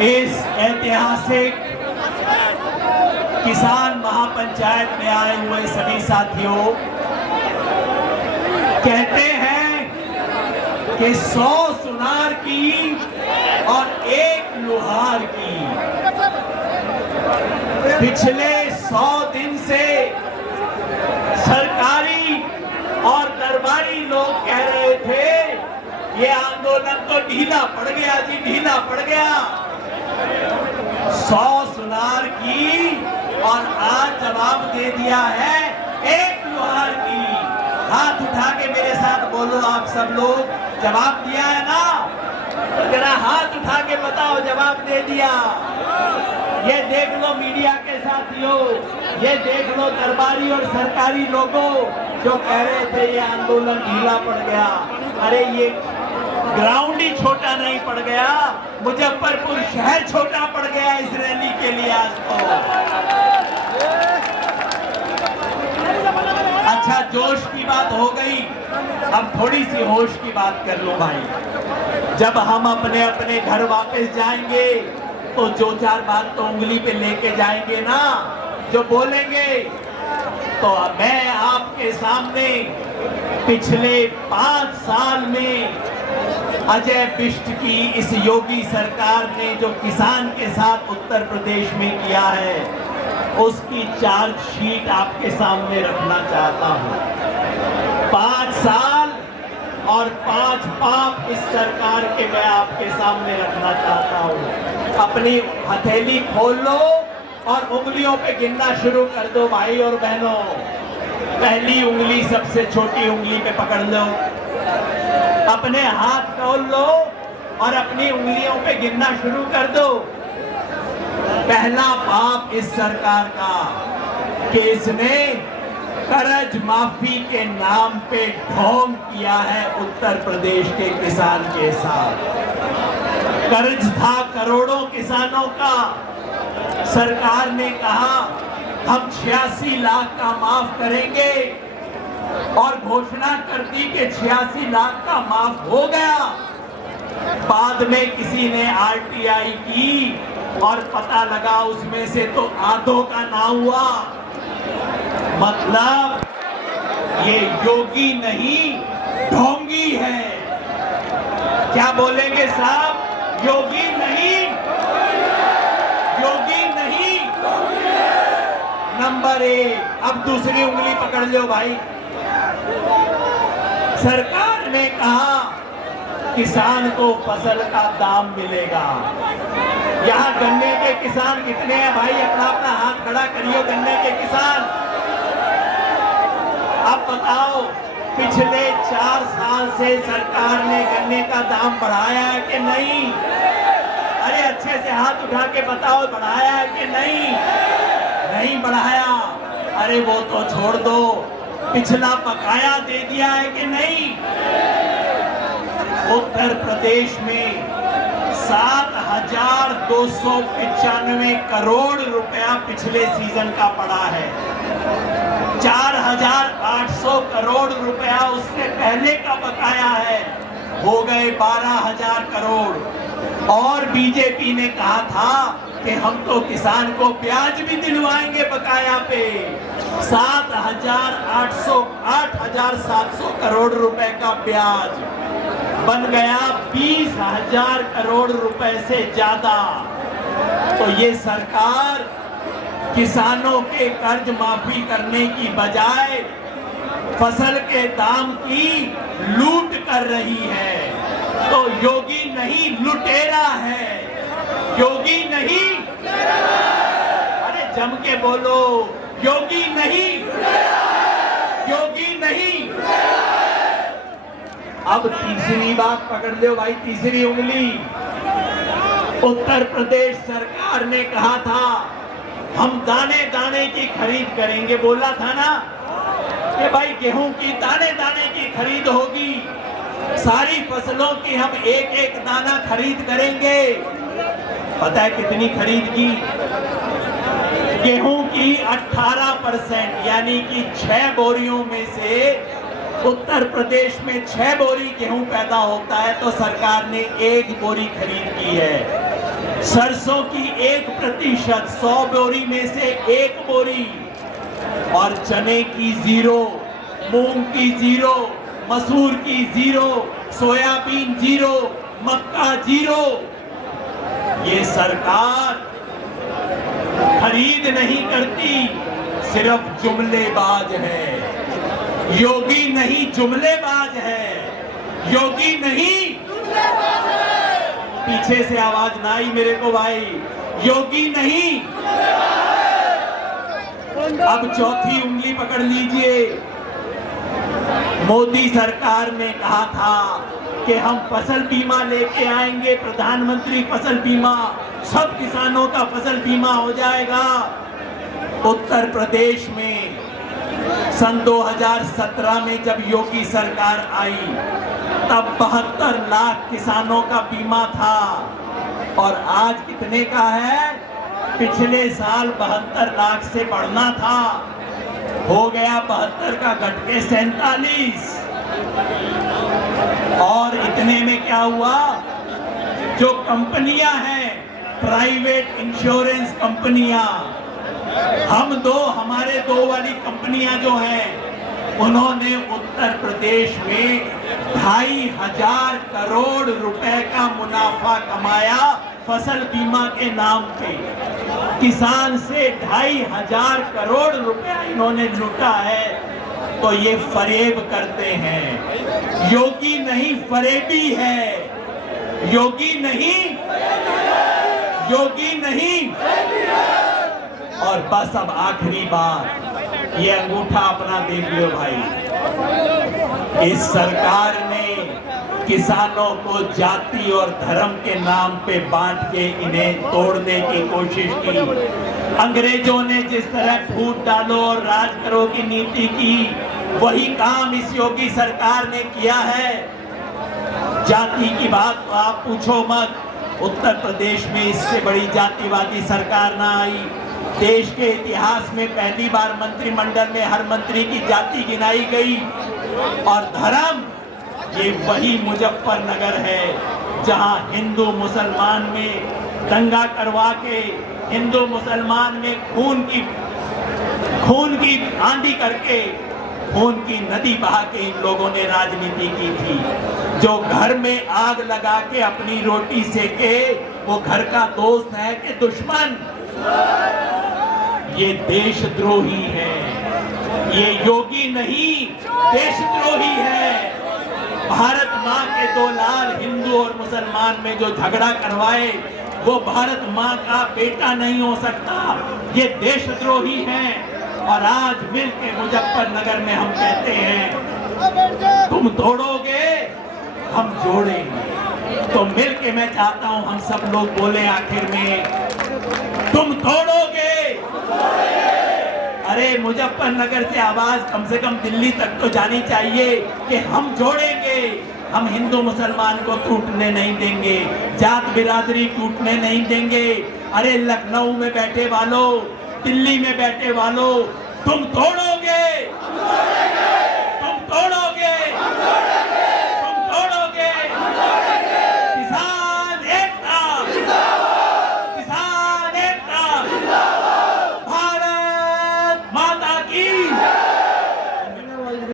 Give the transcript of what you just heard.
इस ऐतिहासिक किसान महापंचायत में आए हुए सभी साथियों, कहते हैं कि 100 सुनार की और 1 लुहार की। पिछले 100 दिन से सरकारी और दरबारी लोग कह रहे थे ये आंदोलन तो ढीला पड़ गया जी, ढीला पड़ गया। 100 सुनार की और आज जवाब दे दिया है 1 लुहार की। हाथ उठा के मेरे साथ बोलो आप सब लोग, जवाब दिया है ना? तो जरा हाथ उठा के बताओ जवाब दे दिया। ये देख लो मीडिया के साथियों, ये देख लो दरबारी और सरकारी लोगों जो कह रहे थे ये आंदोलन ढीला पड़ गया। अरे ये ग्राउंड ही छोटा नहीं पड़ गया, मुजफ्फरपुर शहर छोटा पड़ गया इस रैली के लिए आज तो। अच्छा, जोश की बात हो गई, अब थोड़ी सी होश की बात कर लो भाई। जब हम अपने अपने घर वापस जाएंगे तो 2-4 बात तो उंगली पे लेके जाएंगे ना, जो बोलेंगे। तो मैं आपके सामने पिछले 5 साल में अजय बिष्ट की इस योगी सरकार ने जो किसान के साथ उत्तर प्रदेश में किया है उसकी चार्जशीट आपके सामने रखना चाहता हूं। 5 साल और 5 पाप इस सरकार के मैं आपके सामने रखना चाहता हूं। अपनी हथेली खोल लो और उंगलियों पे गिनना शुरू कर दो भाई और बहनों। पहली उंगली सबसे छोटी उंगली पे पकड़ लो, अपने हाथ खोल लो और अपनी उंगलियों पे गिनना शुरू कर दो। पहला पाप इस सरकार का कि इसने कर्ज माफी के नाम पे ढोंग किया है उत्तर प्रदेश के किसान के साथ। कर्ज था करोड़ों किसानों का, सरकार ने कहा हम 86 लाख का माफ करेंगे और घोषणा कर दी कि 86 लाख का माफ हो गया। बाद में किसी ने आरटीआई की और पता लगा उसमें से तो आधों का ना हुआ। मतलब ये योगी नहीं ढोंगी है। क्या बोलेंगे साहब? योगी नहीं, योगी नहीं। नंबर 1। अब दूसरी उंगली पकड़ लो भाई। सरकार ने कहा किसान को फसल का दाम मिलेगा। यहाँ गन्ने के किसान कितने हैं भाई? अपना अपना हाथ खड़ा करियो गन्ने के किसान। अब बताओ, पिछले 4 साल से सरकार ने गन्ने का दाम बढ़ाया है कि नहीं? अरे अच्छे से हाथ उठा के बताओ, बढ़ाया है कि नहीं? नहीं बढ़ाया। अरे वो तो छोड़ दो, पिछला बकाया दे दिया है कि नहीं? उत्तर प्रदेश में 7,295 करोड़ रुपया पिछले सीजन का पड़ा है। 4,800 करोड़ रुपया उससे पहले का बकाया है, हो गए 12,000 करोड़। और बीजेपी ने कहा था कि हम तो किसान को ब्याज भी दिलवाएंगे बकाया पे। 8,700 करोड़ रुपए का ब्याज बन गया 20,000 करोड़ रुपए से ज्यादा। तो ये सरकार किसानों के कर्ज माफी करने की बजाय फसल के दाम की लूट कर रही है। तो योगी नहीं लुटेरा है, योगी नहीं। अरे जम के बोलो, योगी नहीं, योगी नहीं। अब तीसरी बात पकड़ लो भाई, तीसरी उंगली। उत्तर प्रदेश सरकार ने कहा था हम दाने दाने की खरीद करेंगे। बोला था ना कि भाई गेहूं की दाने दाने की खरीद होगी, सारी फसलों की हम एक एक दाना खरीद करेंगे। पता है कितनी खरीद की? गेहूं की 18%, यानी कि 6 बोरियों में से उत्तर प्रदेश में 6 बोरी गेहूं पैदा होता है तो सरकार ने 1 बोरी खरीद की है। सरसों की 1%, 100 बोरी में से 1 बोरी, और चने की 0, मूंग की 0, मसूर की 0, सोयाबीन 0, मक्का 0। ये सरकार खरीद नहीं करती, सिर्फ जुमलेबाज है। योगी नहीं जुमलेबाज है, योगी नहीं जुमलेबाज है। पीछे से आवाज ना आई मेरे को भाई, योगी नहीं। अब चौथी उंगली पकड़ लीजिए। मोदी सरकार ने कहा था कि हम फसल बीमा लेके आएंगे, प्रधानमंत्री फसल बीमा, सब किसानों का फसल बीमा हो जाएगा। उत्तर प्रदेश में सन 2017 में जब योगी सरकार आई तब 72 लाख किसानों का बीमा था, और आज कितने का है? पिछले साल 72 लाख से बढ़ना था, हो गया 72 का घट के 47। और इतने में क्या हुआ? जो कंपनियां हैं, प्राइवेट इंश्योरेंस कंपनियां, हमारे दो वाली कंपनियां जो हैं, उन्होंने उत्तर प्रदेश में 2,500 करोड़ रुपए का मुनाफा कमाया फसल बीमा के नाम पे। किसान से 2,500 करोड़ रुपया इन्होंने लूटा है। तो ये फरेब करते हैं। योगी नहीं, फरेबी है। योगी नहीं, योगी नहीं। और बस अब आखिरी बात, ये अंगूठा अपना देख लो भाई। इस सरकार ने किसानों को जाति और धर्म के नाम पे बांट के इन्हें तोड़ने की कोशिश की। अंग्रेजों ने जिस तरह फूट डालो और राज करो की नीति की, वही काम इस योगी सरकार ने किया है। जाति की बात तो आप पूछो मत, उत्तर प्रदेश में इससे बड़ी जातिवादी सरकार ना आई। देश के इतिहास में पहली बार मंत्रिमंडल में हर मंत्री की जाति गिनाई गई। और धर्म, ये वही मुजफ्फरनगर है जहां हिंदू मुसलमान में दंगा करवा के, हिंदू मुसलमान में खून की आंधी करके, खून की नदी बहा के इन लोगों ने राजनीति की थी। जो घर में आग लगा के अपनी रोटी सेके, वो घर का दोस्त है कि दुश्मन? ये देशद्रोही है। ये योगी नहीं, देशद्रोही है। भारत माँ के 2 लाल हिंदू और मुसलमान में जो झगड़ा करवाए, वो भारत माँ का बेटा नहीं हो सकता। ये देशद्रोही हैं। और आज मिलके मुजफ्फरनगर में हम कहते हैं, तुम तोड़ोगे, हम जोड़ेंगे। तो मिलके मैं चाहता हूं हम सब लोग बोले आखिर में, तुम तोड़ोगे। अरे मुजफ्फरनगर से आवाज कम से कम दिल्ली तक तो जानी चाहिए कि हम जोड़ेंगे। हम हिंदू मुसलमान को टूटने नहीं देंगे, जात बिरादरी टूटने नहीं देंगे। अरे लखनऊ में बैठे वालों, दिल्ली में बैठे वालों, तुम तोड़ोगे।